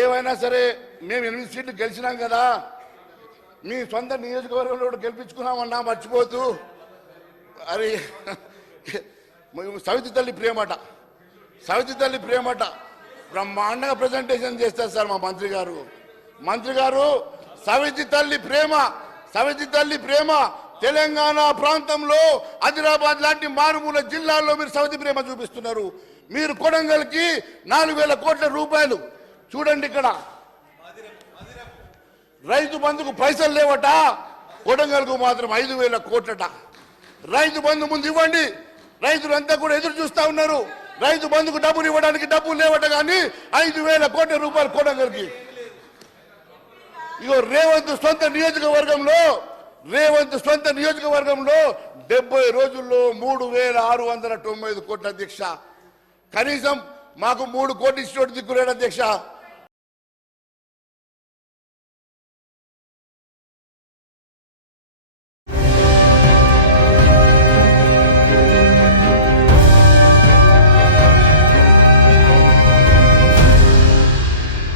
ఏమైనా సరే మేము 8 సీట్లు గెలిచినాం కదా, మీ సొంత నియోజకవర్గంలో గెలిపించుకున్నామన్నా మర్చిపోతూ. అరే సవితి తల్లి ప్రేమట, సవితి తల్లి ప్రేమట బ్రహ్మాండంగా ప్రజెంటేషన్ చేస్తారు సార్ మా మంత్రి గారు. మంత్రి గారు సవితి తల్లి ప్రేమ, సవితి తల్లి ప్రేమ తెలంగాణ ప్రాంతంలో ఆదిలాబాద్ లాంటి మారుమూల జిల్లాల్లో మీరు సవితి ప్రేమ చూపిస్తున్నారు. మీరు కొడంగల్కి 4,000 కోట్ల రూపాయలు చూడండి. ఇక్కడ రైతు బంధుకు పైసలు లేవట, కొడంగల్కు మాత్రం 5,000 కోట్లట. రైతు బంధు ముందు ఇవ్వండి, రైతులంతా కూడా ఎదురు చూస్తా ఉన్నారు. రైతు బంధుకు డబ్బులు ఇవ్వడానికి డబ్బులు లేవట, కానీ 5,000 కోట్ల రూపాయలు కొడంగల్కి. ఇగో రేవంత్ సొంత నియోజకవర్గంలో 70 రోజుల్లో 3,695 కోట్ల అధ్యక్ష. కనీసం మాకు 3 కోట్లు ఇచ్చినోటి దిక్కులేడు అధ్యక్ష.